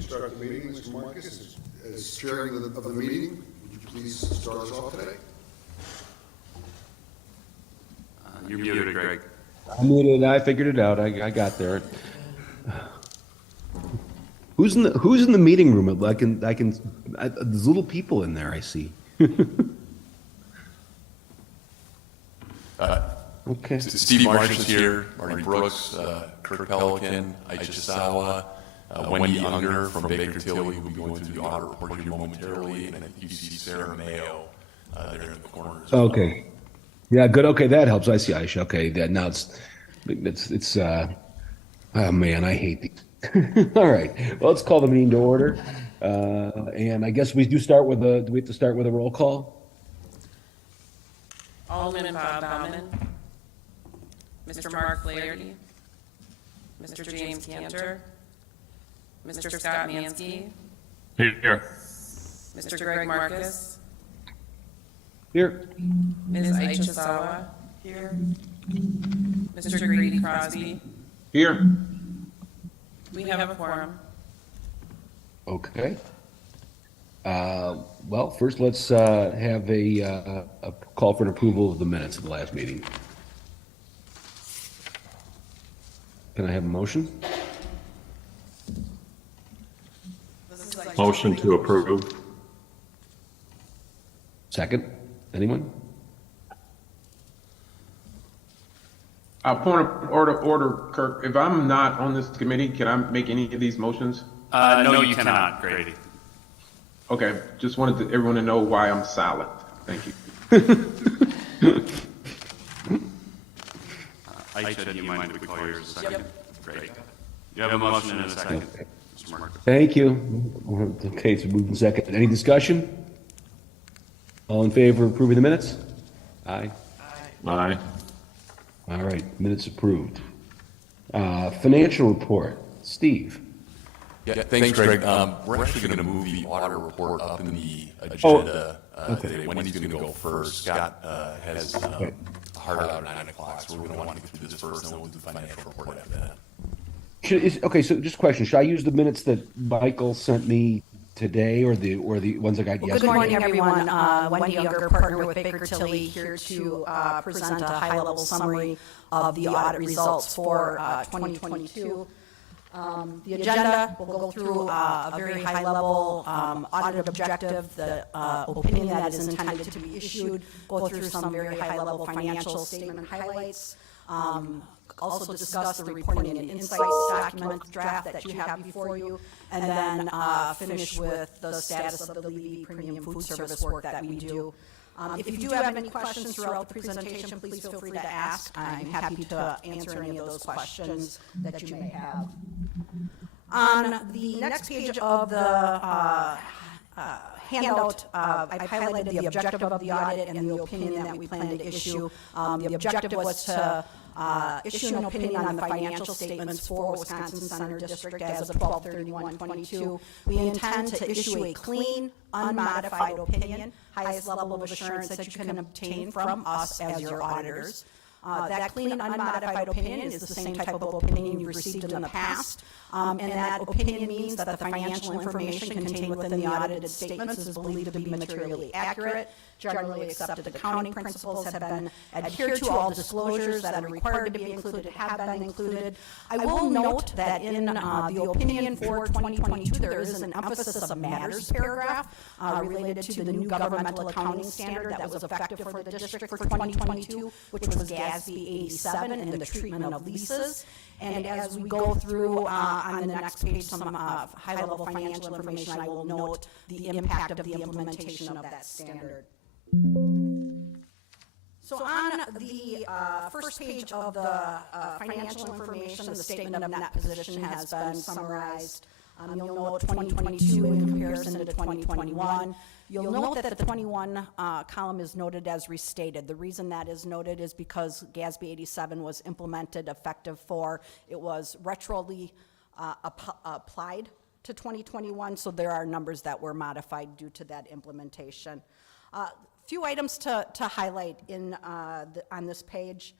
Start the meeting. Mr. Marcus, as chairing of the meeting, would you please start us off today? You're muted, Greg. I muted. I figured it out. I got there. Who's in the meeting room? There's little people in there. I see. Okay. Steve Martian's here, Marty Brooks, Kirk Pelican, Aisha Sawa, Wendy Unger from Baker Tilly, who will be going through the audit report here momentarily, and I think you see Sarah Mayo there in the corner as well. Okay. Yeah, good. Okay, that helps. I see Aisha. Okay, now it's oh man, I hate these. All right. Well, let's call the meeting to order. And I guess we do we have to start with a roll call? Alderman Bob Bauman, Mr. Mark Flaherty, Mr. James Cantor, Mr. Scott Mansky, Here. Mr. Greg Marcus, Here. Ms. Aisha Sawa, here, Mr. Grady Crosby. Here. We have a quorum. Okay. Well, first let's have a call for an approval of the minutes of the last meeting. Can I have a motion? Motion to approve. Second? Anyone? Point of order, Kirk. If I'm not on this committee, can I make any of these motions? No, you cannot, Grady. Okay, just wanted everyone to know why I'm silent. Thank you. Aisha, do you mind if we call yours a second? Yep. Great. You have a motion in a second, Mr. Marcus. Thank you. Okay, so moving second. Any discussion? All in favor of approving the minutes? Aye. Aye. All right, minutes approved. Financial report. Steve. Yeah, thanks, Greg. We're actually going to move the audit report up in the agenda today. Wendy's going to go first. Scott has a hard out at 9 o'clock, so we're going to want to get through this first, and then we'll do the financial report after that. Okay, so just a question. Should I use the minutes that Michael sent me today or the ones I got yesterday? Good morning, everyone. Wendy Unger, partner with Baker Tilly, here to present a high-level summary of the audit results for 2022. The agenda will go through a very high-level audit objective, the opinion that is intended to be issued, go through some very high-level financial statement highlights, also discuss the reporting and insights document draft that you have before you, and then finish with the status of the Levy premium food service work that we do. If you do have any questions throughout the presentation, please feel free to ask. I'm happy to answer any of those questions that you may have. On the next page of the handout, I've highlighted the objective of the audit and the opinion that we plan to issue. The objective was to issue an opinion on the financial statements for Wisconsin Center District as of 12/31/22. We intend to issue a clean, unmodified opinion, highest level of assurance that you can obtain from us as your auditors. That clean, unmodified opinion is the same type of opinion you've received in the past, and that opinion means that the financial information contained within the audited statements is believed to be materially accurate. Generally accepted accounting principles have been adhered to. All disclosures that are required to be included have been included. I will note that in the opinion for 2022, there is an emphasis of matters paragraph related to the new governmental accounting standard that was effective for the district for 2022, which was GASB 87 and the treatment of leases. And as we go through on the next page some high-level financial information, I will note the impact of the implementation of that standard. So on the first page of the financial information, the statement of net position has been summarized. You'll note 2022 in comparison to 2021. You'll note that the 21 column is noted as restated. The reason that is noted is because GASB 87 was implemented effective it was retroly applied to 2021, so there are numbers that were modified due to that implementation. Few items to highlight on this page.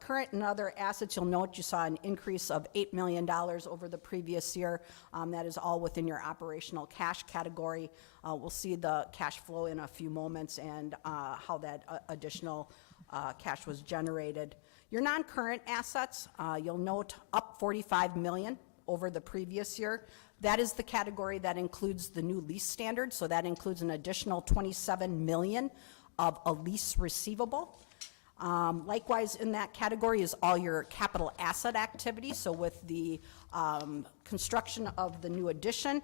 Current and other assets, you'll note you saw an increase of $8 million over the previous year. That is all within your operational cash category. We'll see the cash flow in a few moments and how that additional cash was generated. Your non-current assets, you'll note up $45 million over the previous year. That is the category that includes the new lease standard, so that includes an additional $27 million of a lease receivable. Likewise, in that category is all your capital asset activity. So with the construction of the new addition,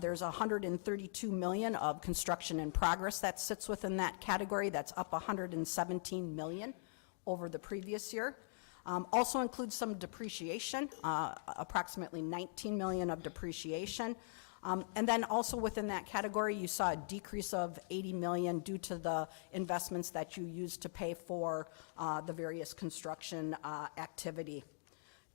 there's $132 million of construction in progress that sits within that category. That's up $117 million over the previous year. Also includes some depreciation, approximately $19 million of depreciation. And then also within that category, you saw a decrease of $80 million due to the investments that you used to pay for the various construction activity.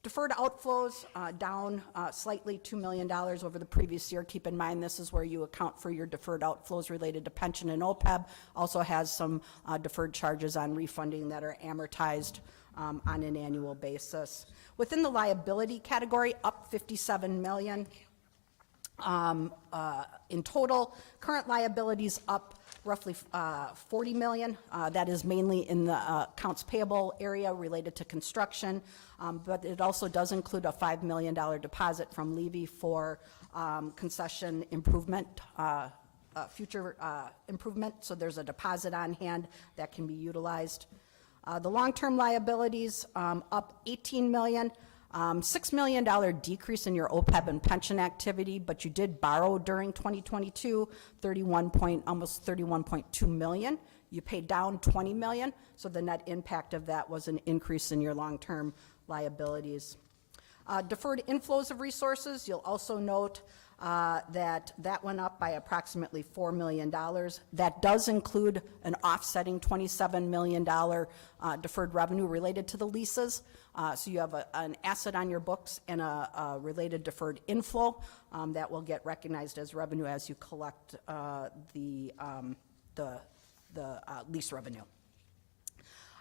Deferred outflows down slightly $2 million over the previous year. Keep in mind, this is where you account for your deferred outflows related to pension and OPEB. Also has some deferred charges on refunding that are amortized on an annual basis. Within the liability category, up $57 million. In total, current liabilities up roughly $40 million. That is mainly in the accounts payable area related to construction, but it also does include a $5 million deposit from Levy for concession improvement, future improvement, so there's a deposit on hand that can be utilized. The long-term liabilities up $18 million. $6 million decrease in your OPEB and pension activity, but you did borrow during 2022, almost $31.2 million. You paid down $20 million, so the net impact of that was an increase in your long-term liabilities. Deferred inflows of resources, you'll also note that went up by approximately $4 million. That does include an offsetting $27 million deferred revenue related to the leases. So you have an asset on your books and a related deferred inflow that will get recognized as revenue as you collect the lease revenue.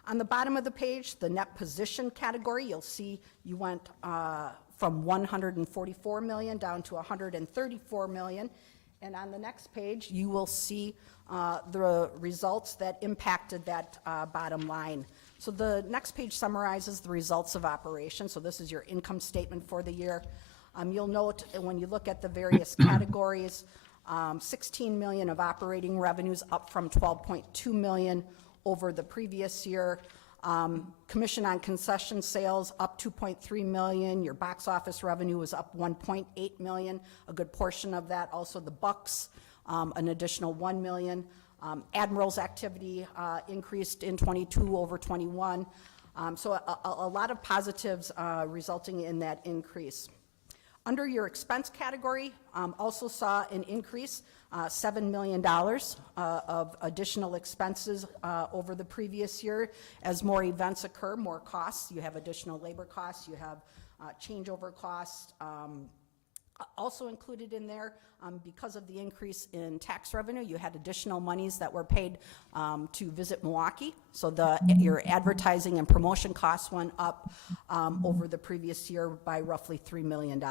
On the bottom of the page, the net position category, you'll see you went from $144 million down to $134 million. And on the next page, you will see the results that impacted that bottom line. So the next page summarizes the results of operations. So this is your income statement for the year. You'll note when you look at the various categories, $16 million of operating revenues up from $12.2 million over the previous year. Commission on concession sales up $2.3 million. Your box office revenue was up $1.8 million. A good portion of that, also the Bucks, an additional $1 million. Admiral's activity increased in 22 over 21. So a lot of positives resulting in that increase. Under your expense category, also saw an increase, $7 million of additional expenses over the previous year. As more events occur, more costs. You have additional labor costs, you have changeover costs. Also included in there, because of the increase in tax revenue, you had additional monies that were paid to Visit Milwaukee. So your advertising and promotion costs went up over the previous year by roughly $3 million.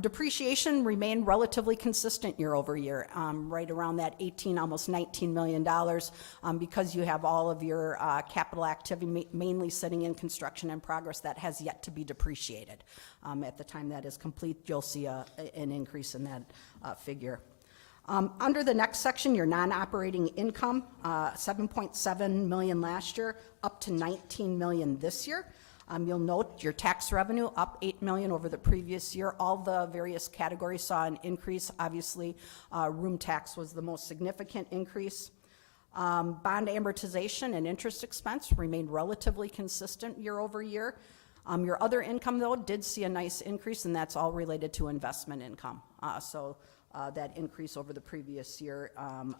Depreciation remained relatively consistent year over year, right around that almost $19 million, because you have all of your capital activity mainly sitting in construction in progress that has yet to be depreciated. At the time that is complete, you'll see an increase in that figure. Under the next section, your non-operating income, $7.7 million last year, up to $19 million this year. You'll note your tax revenue up $8 million over the previous year. All the various categories saw an increase. Obviously, room tax was the most significant increase. Bond amortization and interest expense remained relatively consistent year over year. Your other income, though, did see a nice increase, and that's all related to investment income. So that increase over the previous year,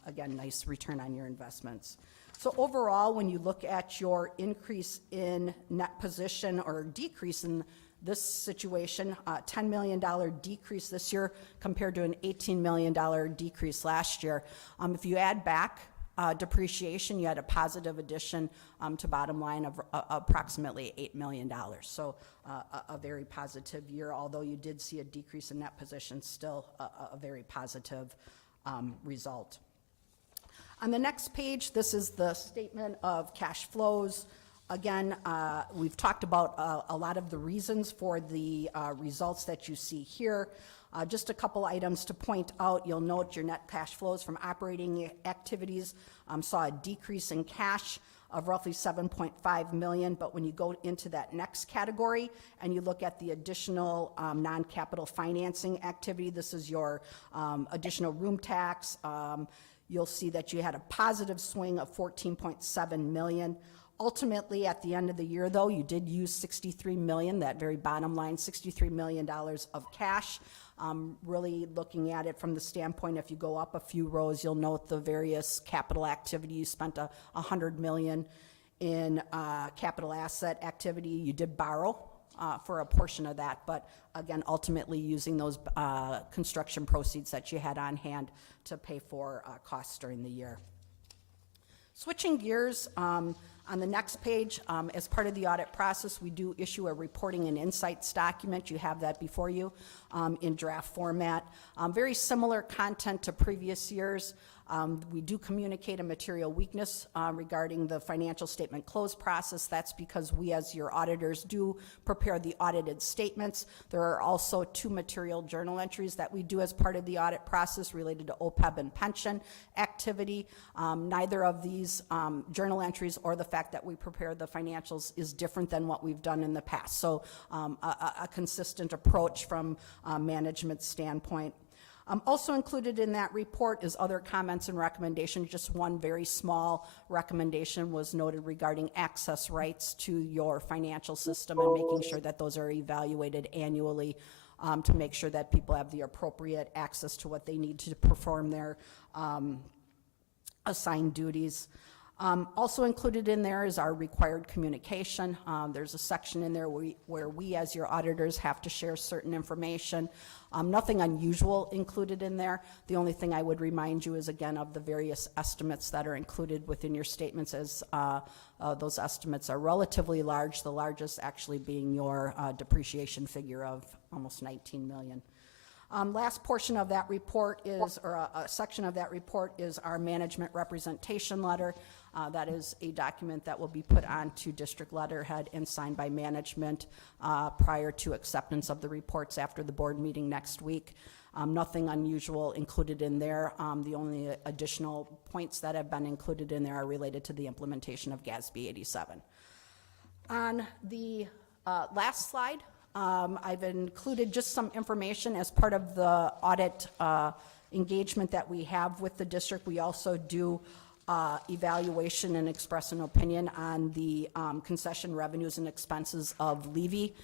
again, nice return on your investments. So overall, when you look at your increase in net position or decrease in this situation, $10 million decrease this year compared to an $18 million decrease last year. If you add back depreciation, you had a positive addition to bottom line of approximately $8 million. So a very positive year, although you did see a decrease in net position, still a very positive result. On the next page, this is the statement of cash flows. Again, we've talked about a lot of the reasons for the results that you see here. Just a couple items to point out. You'll note your net cash flows from operating activities saw a decrease in cash of roughly $7.5 million, but when you go into that next category and you look at the additional non-capital financing activity, this is your additional room tax, you'll see that you had a positive swing of $14.7 million. Ultimately, at the end of the year, though, you did use $63 million, that very bottom line, $63 million of cash. Really looking at it from the standpoint, if you go up a few rows, you'll note the various capital activity. You spent $100 million in capital asset activity. You did borrow for a portion of that, but again, ultimately using those construction proceeds that you had on hand to pay for costs during the year. Switching gears, on the next page, as part of the audit process, we do issue a reporting and insights document. You have that before you in draft format. Very similar content to previous years. We do communicate a material weakness regarding the financial statement close process. That's because we, as your auditors, do prepare the audited statements. There are also 2 material journal entries that we do as part of the audit process related to OPEB and pension activity. Neither of these journal entries or the fact that we prepare the financials is different than what we've done in the past. So a consistent approach from a management standpoint. Also included in that report is other comments and recommendations. Just one very small recommendation was noted regarding access rights to your financial system and making sure that those are evaluated annually to make sure that people have the appropriate access to what they need to perform their assigned duties. Also included in there is our required communication. There's a section in there where we as your auditors have to share certain information. Nothing unusual included in there. The only thing I would remind you is, again, of the various estimates that are included within your statements, as those estimates are relatively large, the largest actually being your depreciation figure of almost $19 million. Last portion of that report is, or a section of that report is our management representation letter. That is a document that will be put onto district letterhead and signed by management prior to acceptance of the reports after the board meeting next week. Nothing unusual included in there. The only additional points that have been included in there are related to the implementation of GASB 87. On the last slide, I've included just some information as part of the audit engagement that we have with the district. We also do evaluation and express an opinion on the concession revenues and expenses of Levy.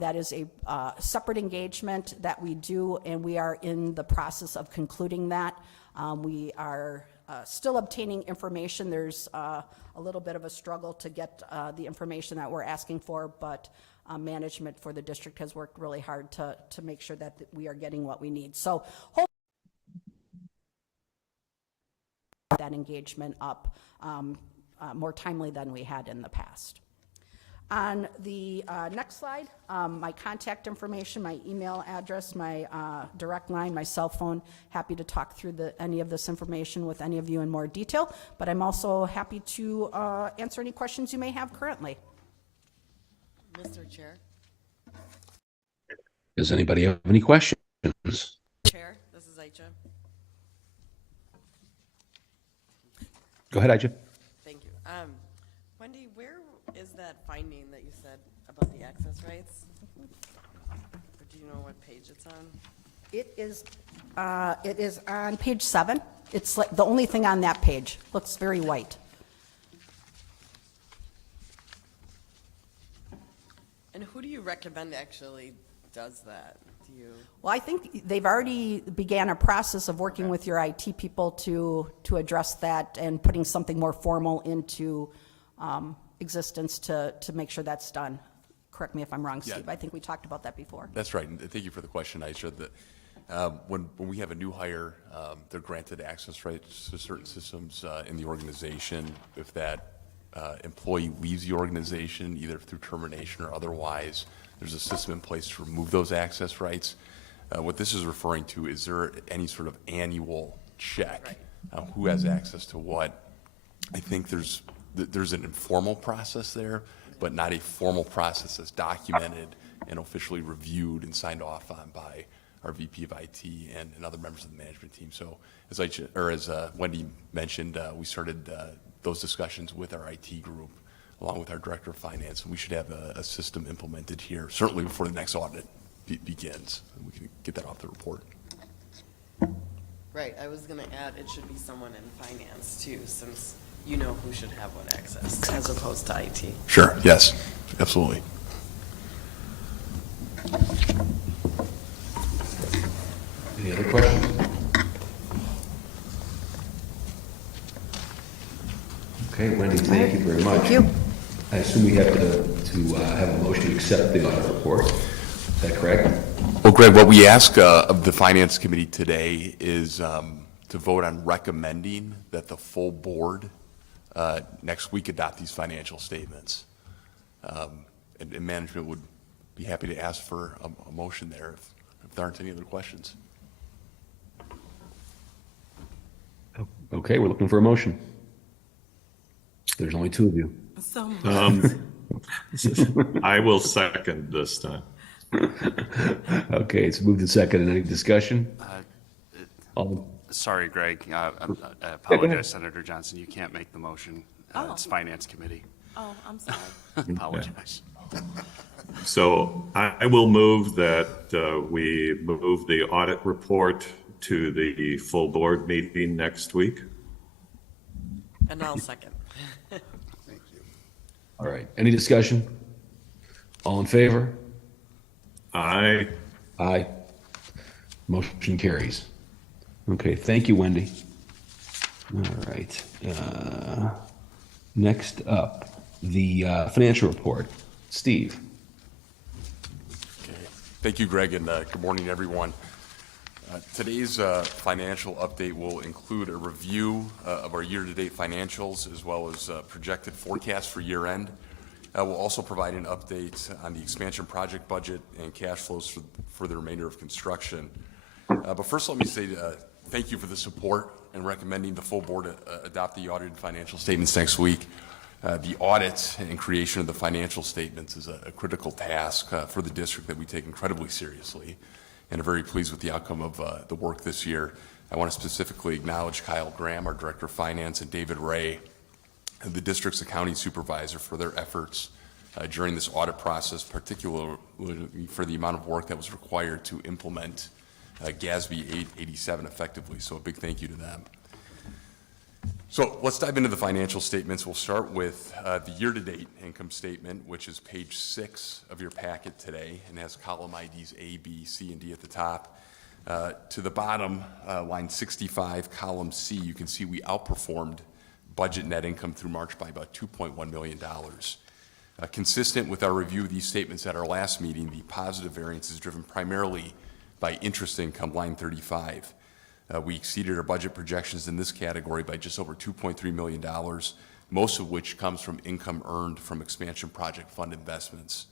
That is a separate engagement that we do, and we are in the process of concluding that. We are still obtaining information. There's a little bit of a struggle to get the information that we're asking for, but management for the district has worked really hard to make sure that we are getting what we need. So hopefully that engagement up more timely than we had in the past. On the next slide, my contact information, my email address, my direct line, my cell phone. Happy to talk through any of this information with any of you in more detail, but I'm also happy to answer any questions you may have currently. Mr. Chair. Does anybody have any questions? Chair, this is Aicha. Go ahead, Aija. Thank you. Wendy, where is that finding that you said about the access rights? Or do you know what page it's on? It is on page 7. It's like the only thing on that page. Looks very white. And who do you recommend actually does that? Do you? Well, I think they've already began a process of working with your IT people to address that and putting something more formal into existence to make sure that's done. Correct me if I'm wrong, Steve. Yeah. I think we talked about that before. That's right, and thank you for the question, Aisha. When we have a new hire, they're granted access rights to certain systems in the organization. If that employee leaves the organization, either through termination or otherwise, there's a system in place to remove those access rights. What this is referring to is there any sort of annual check? Who has access to what? I think there's an informal process there, but not a formal process that's documented and officially reviewed and signed off on by our VP of IT and other members of the management team. So as Wendy mentioned, we started those discussions with our IT group along with our director of finance, and we should have a system implemented here, certainly before the next audit begins. We can get that off the report. Right, I was gonna add, it should be someone in finance too, since you know who should have what access, as opposed to IT. Sure, yes, absolutely. Any other questions? Okay, Wendy, thank you very much. Thank you. I assume we have to have a motion to accept the audit report. Is that correct? Well, Greg, what we ask of the Finance Committee today is to vote on recommending that the full board next week adopt these financial statements. And management would be happy to ask for a motion there if there aren't any other questions. Okay, we're looking for a motion. There's only two of you. So I will second this time. Okay, it's moved and seconded. Any discussion? All, Sorry, Greg. I go ahead. apologize, Senator Johnson. You can't make the motion. It's Finance Committee. Oh, I'm sorry. Apologize. So I will move that we move the audit report to the full board meeting next week. And I'll second. Thank you. all right, any discussion? All in favor? Aye. Aye. Motion carries. Okay, thank you, Wendy. All right. Next up, the financial report. Steve. Okay. Thank you, Greg, and good morning, everyone. Today's financial update will include a review of our year-to-date financials as well as projected forecast for year-end. We'll also provide an update on the expansion project budget and cash flows for the remainder of construction. But first, let me say thank you for the support in recommending the full board adopt the audited financial statements next week. The audit and creation of the financial statements is a critical task for the district that we take incredibly seriously, and are very pleased with the outcome of the work this year. I want to specifically acknowledge Kyle Graham, our Director of Finance, and David Ray, the district's accounting supervisor, for their efforts during this audit process, particularly for the amount of work that was required to implement GASB 887 effectively. So a big thank you to them. So let's dive into the financial statements. We'll start with the year-to-date income statement, which is page 6 of your packet today and has column IDs A, B, C, and D at the top. To the bottom, line 65, column C, you can see we outperformed budget net income through March by about $2.1 million. Consistent with our review of these statements at our last meeting, the positive variance is driven primarily by interest income, line 35. We exceeded our budget projections in this category by just over $2.3 million, most of which comes from income earned from expansion project fund investments.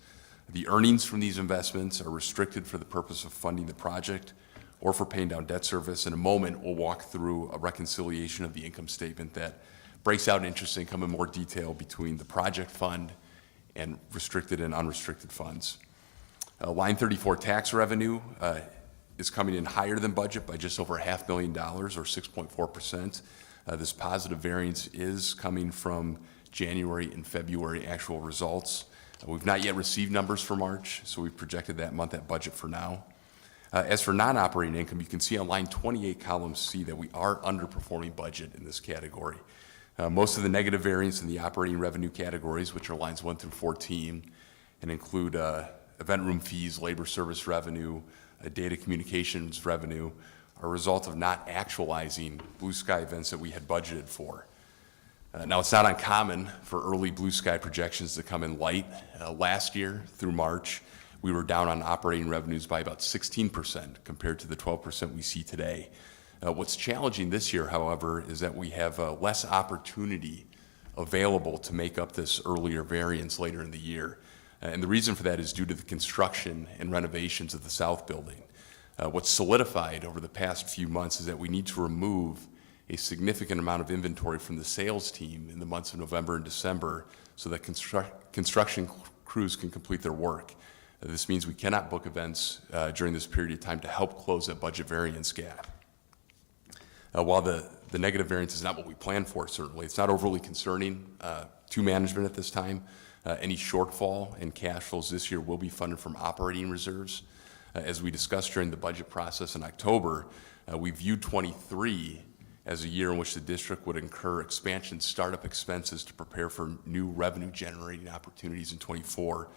The earnings from these investments are restricted for the purpose of funding the project or for paying down debt service. In a moment, we'll walk through a reconciliation of the income statement that breaks out interest income in more detail between the project fund and restricted and unrestricted funds. Line 34, tax revenue, is coming in higher than budget by just over $500,000 or 6.4%. This positive variance is coming from January and February actual results. We've not yet received numbers for March, so we've projected that month at budget for now. As for non-operating income, you can see on line 28, column C, that we are underperforming budget in this category. Most of the negative variance in the operating revenue categories, which are lines 1 through 14, and include event room fees, labor service revenue, data communications revenue, are a result of not actualizing blue sky events that we had budgeted for. Now, it's not uncommon for early blue sky projections to come in light. Last year through March, we were down on operating revenues by about 16% compared to the 12% we see today. What's challenging this year, however, is that we have less opportunity available to make up this earlier variance later in the year. And the reason for that is due to the construction and renovations of the South Building. What's solidified over the past few months is that we need to remove a significant amount of inventory from the sales team in the months of November and December so that construction crews can complete their work. This means we cannot book events during this period of time to help close that budget variance gap. While the negative variance is not what we planned for, certainly, it's not overly concerning to management at this time. Any shortfall in cash flows this year will be funded from operating reserves. As we discussed during the budget process in October, we viewed 23 as a year in which the district would incur expansion startup expenses to prepare for new revenue generating opportunities in 24.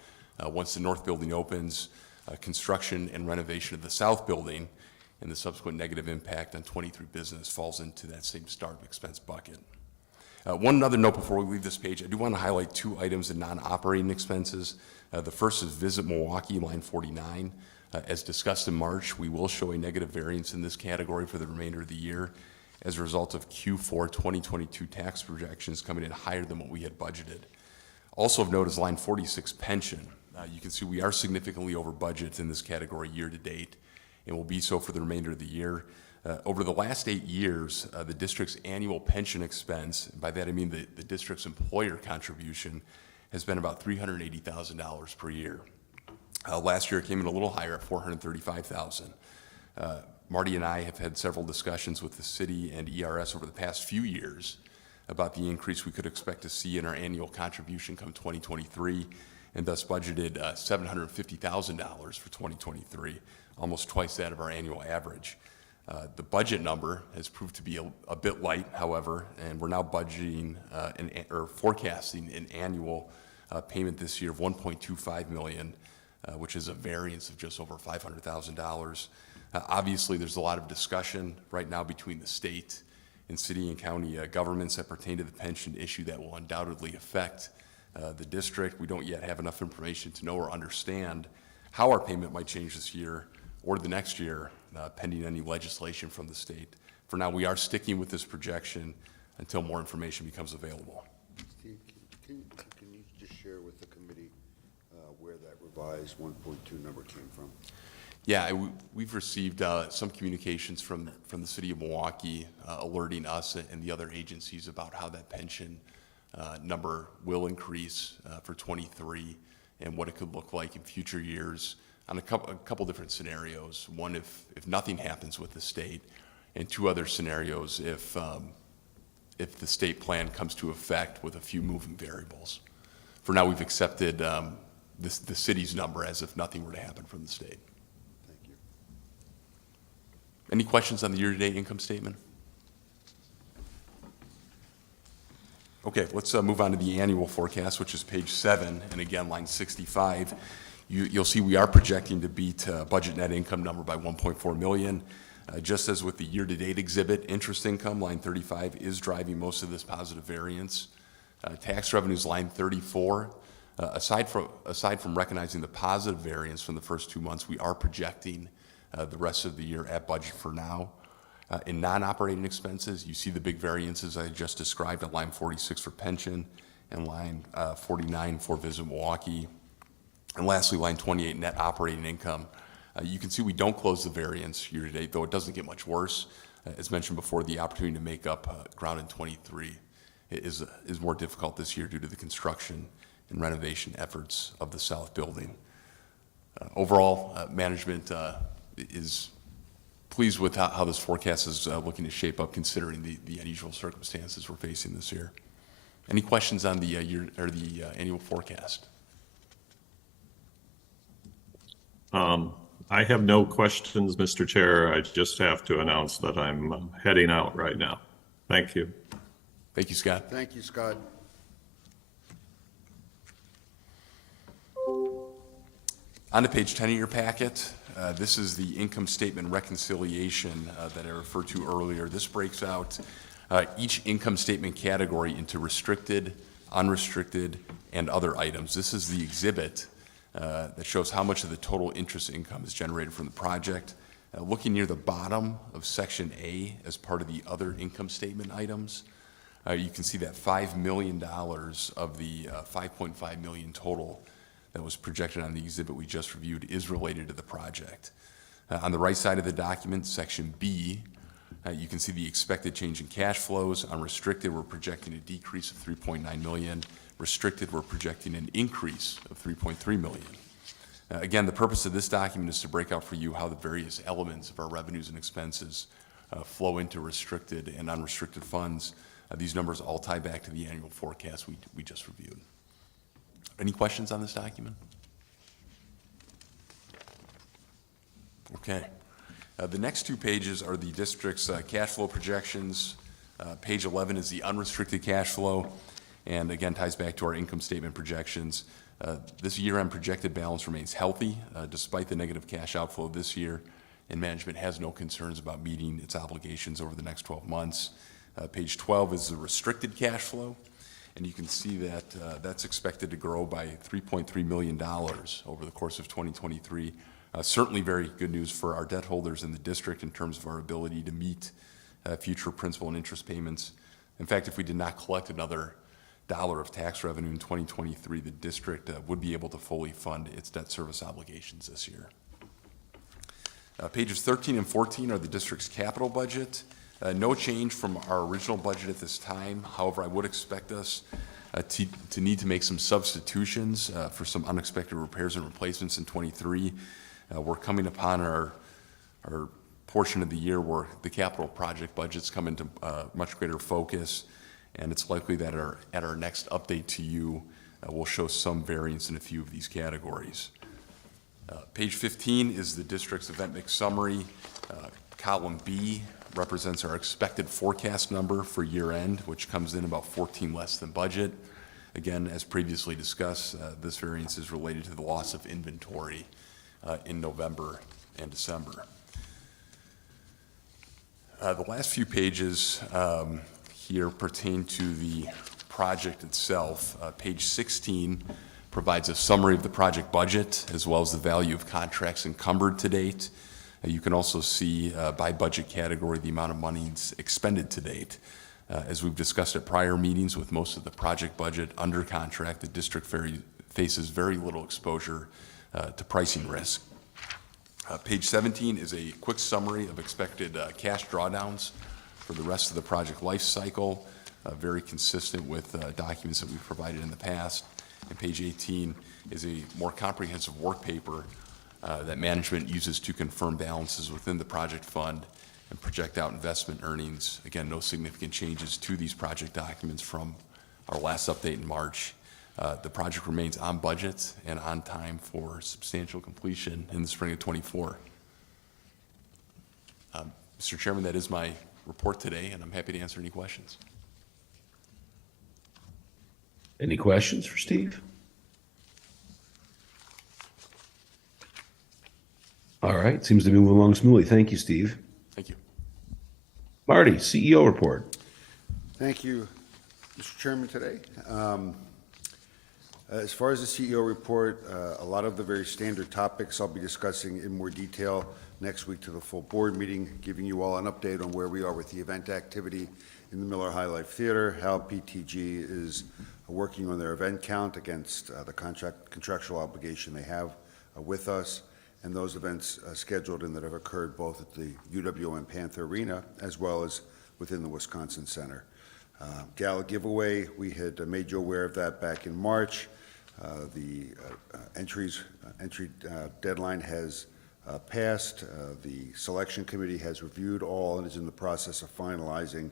Once the North Building opens, construction and renovation of the South Building and the subsequent negative impact on 23 business falls into that same startup expense bucket. One other note before we leave this page, I do want to highlight two items in non-operating expenses. The first is Visit Milwaukee, line 49. As discussed in March, we will show a negative variance in this category for the remainder of the year as a result of Q4 2022 tax projections coming in higher than what we had budgeted. Also of note is line 46, pension. You can see we are significantly over budget in this category year to date, and will be so for the remainder of the year. Over the last 8 years, the district's annual pension expense, and by that I mean the district's employer contribution, has been about $380,000 per year. Last year it came in a little higher at $435,000. Marty and I have had several discussions with the city and ERS over the past few years about the increase we could expect to see in our annual contribution come 2023, and thus budgeted $750,000 for 2023, almost twice that of our annual average. The budget number has proved to be a bit light, however, and we're now budgeting or forecasting an annual payment this year of $1.25 million, which is a variance of just over $500,000. Obviously, there's a lot of discussion right now between the state and city and county governments that pertain to the pension issue that will undoubtedly affect the district. We don't yet have enough information to know or understand how our payment might change this year or the next year, pending any legislation from the state. For now, we are sticking with this projection until more information becomes available. Steve, can you just share with the committee where that revised 1.2 number came from? Yeah, we've received some communications from the city of Milwaukee alerting us and the other agencies about how that pension number will increase for 23 and what it could look like in future years on a couple different scenarios. One, if nothing happens with the state, and two other scenarios if the state plan comes to effect with a few moving variables. For now, we've accepted the city's number as if nothing were to happen from the state. Thank you. Any questions on the year-to-date income statement? Okay, let's move on to the annual forecast, which is page 7, and again, line 65. You'll see we are projecting to beat budget net income number by $1.4 million. Just as with the year-to-date exhibit, interest income, line 35, is driving most of this positive variance. Tax revenues, line 34. Aside from recognizing the positive variance from the first 2 months, we are projecting the rest of the year at budget for now. In non-operating expenses, you see the big variances I just described at line 46 for pension and line 49 for Visit Milwaukee. And lastly, line 28, net operating income. You can see we don't close the variance year to date, though it doesn't get much worse. As mentioned before, the opportunity to make up ground in 23 is more difficult this year due to the construction and renovation efforts of the South Building. Overall, management is pleased with how this forecast is looking to shape up, considering the unusual circumstances we're facing this year. Any questions on the annual forecast? I have no questions, Mr. Chair. I just have to announce that I'm heading out right now. Thank you. Thank you, Scott. Thank you, Scott. On to page 10 of your packet. This is the income statement reconciliation that I referred to earlier. This breaks out each income statement category into restricted, unrestricted, and other items. This is the exhibit that shows how much of the total interest income is generated from the project. Looking near the bottom of Section A as part of the other income statement items, you can see that $5 million of the $5.5 million total that was projected on the exhibit we just reviewed is related to the project. On the right side of the document, Section B, you can see the expected change in cash flows. Unrestricted, we're projecting a decrease of $3.9 million. Restricted, we're projecting an increase of $3.3 million. Again, the purpose of this document is to break out for you how the various elements of our revenues and expenses flow into restricted and unrestricted funds. These numbers all tie back to the annual forecast we just reviewed. Any questions on this document? Okay. The next two pages are the district's cash flow projections. Page 11 is the unrestricted cash flow, and again ties back to our income statement projections. This year-end projected balance remains healthy despite the negative cash outflow this year, and management has no concerns about meeting its obligations over the next 12 months. Page 12 is the restricted cash flow, and you can see that that's expected to grow by $3.3 million over the course of 2023. Certainly very good news for our debt holders in the district in terms of our ability to meet future principal and interest payments. In fact, if we did not collect another dollar of tax revenue in 2023, the district would be able to fully fund its debt service obligations this year. Pages 13 and 14 are the district's capital budget. No change from our original budget at this time. However, I would expect us to need to make some substitutions for some unexpected repairs and replacements in 23. We're coming upon our portion of the year where the capital project budgets come into much greater focus, and it's likely that at our next update to you, we'll show some variance in a few of these categories. Page 15 is the district's event mix summary. Column B represents our expected forecast number for year end, which comes in about 14 less than budget. Again, as previously discussed, this variance is related to the loss of inventory in November and December. The last few pages here pertain to the project itself. Page 16 provides a summary of the project budget as well as the value of contracts encumbered to date. You can also see by budget category the amount of monies expended to date. As we've discussed at prior meetings, with most of the project budget under contract, the district faces very little exposure to pricing risk. Page 17 is a quick summary of expected cash drawdowns for the rest of the project life cycle, very consistent with documents that we've provided in the past. And page 18 is a more comprehensive work paper that management uses to confirm balances within the project fund and project out investment earnings. Again, no significant changes to these project documents from our last update in March. The project remains on budget and on time for substantial completion in the spring of 24. Mr. Chairman, that is my report today, and I'm happy to answer any questions. Any questions for Steve? All right, seems to be moving along smoothly. Thank you, Steve. Thank you. Marty, CEO report. Thank you, Mr. Chairman, today. As far as the CEO report, a lot of the very standard topics I'll be discussing in more detail next week to the full board meeting, giving you all an update on where we are with the event activity in the Miller High Life Theater, how PTG is working on their event count against the contractual obligation they have with us, and those events scheduled and that have occurred both at the UWM Panther Arena as well as within the Wisconsin Center. Gala giveaway, we had made you aware of that back in March. The entry deadline has passed. The selection committee has reviewed all and is in the process of finalizing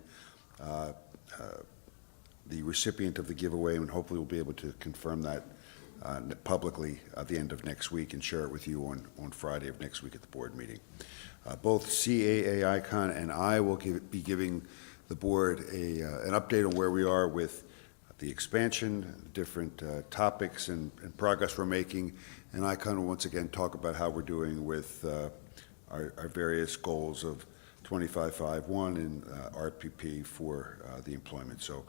the recipient of the giveaway, and hopefully we'll be able to confirm that publicly at the end of next week and share it with you on Friday of next week at the board meeting. Both CAA Icon and I will be giving the board an update on where we are with the expansion, different topics and progress we're making, and Icon will once again talk about how we're doing with our various goals of 25.5.1 and RPP for the employment. So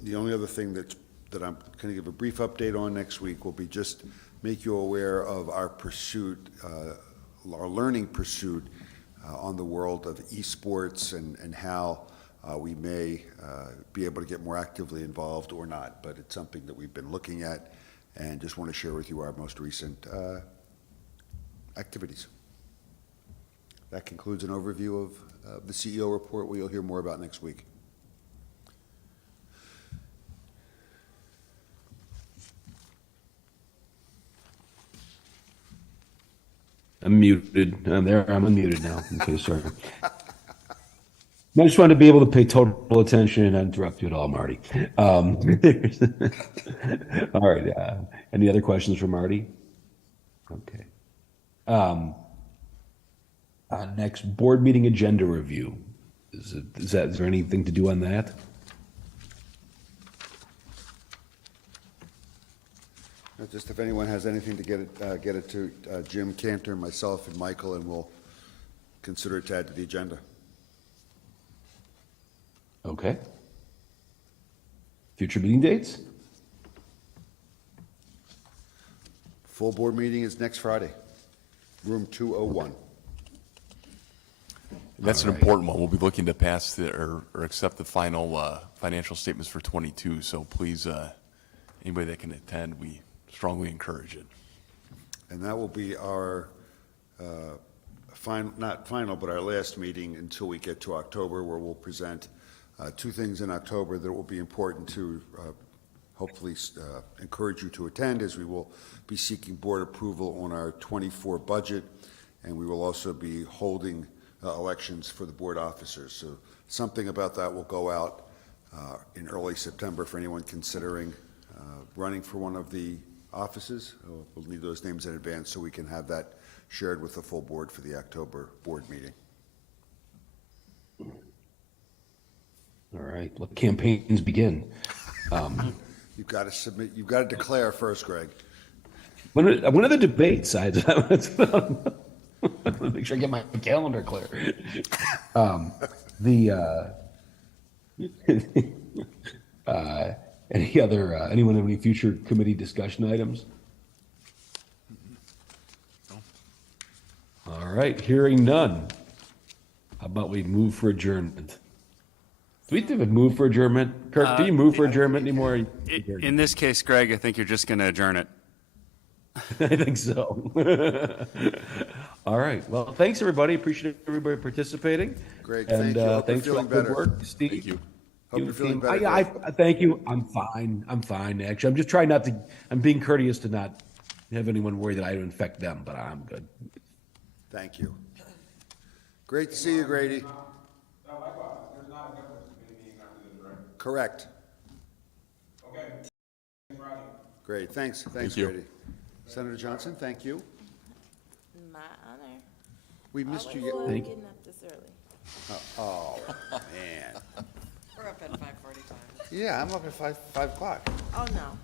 the only other thing that I'm going to give a brief update on next week will be just make you aware of our pursuit, our learning pursuit on the world of esports and how we may be able to get more actively involved or not. But it's something that we've been looking at, and just want to share with you our most recent activities. That concludes an overview of the CEO report, you'll hear more about next week. I'm muted. I'm there. I'm unmuted now. Okay, sorry. I just wanted to be able to pay total attention and not interrupt you at all, Marty. All right. Any other questions for Marty? Okay. Next, board meeting agenda review. Is there anything to do on that? Just if anyone has anything to get it to Jim Cantor, myself, and Michael, and we'll consider it to add to the agenda. Okay. Future meeting dates? Full board meeting is next Friday, room 201. That's an important one. We'll be looking to pass or accept the final financial statements for 22. So please, anybody that can attend, we strongly encourage it. And that will be our not final, but our last meeting until we get to October, where we'll present two things in October that will be important to hopefully encourage you to attend, as we will be seeking board approval on our 24 budget, and we will also be holding elections for the board officers. So something about that will go out in early September for anyone considering running for one of the offices. We'll need those names in advance so we can have that shared with the full board for the October board meeting. All right. Let campaigns begin. You've got to submit, you've got to declare first, Greg. When are the debates? I want to make sure I get my calendar clear. Anyone have any future committee discussion items? All right, hearing none. How about we move for adjournment? Do we have to move for adjournment? Kirk, do you move for adjournment anymore? In this case, Greg, I think you're just going to adjourn it. I think so. All right. Well, thanks, everybody. Appreciate everybody participating. Great. And Thank you. Hope you're thanks for all feeling the good better. work. Steve, Thank you. Hope you're feeling team. better. I thank you. I'm fine. Actually, I'm just trying not to. I'm being courteous to not have anyone worry that I infect them, but I'm good. Thank you. Great to see you, Grady. Correct. Okay. Great. Thanks. Thanks, you. Grady. Senator Johnson, thank you. My honor. We missed you. Always Thank- getting up this early. Oh, man. We're up at 5:45. Yeah, I'm up at 5 o'clock. Oh, no.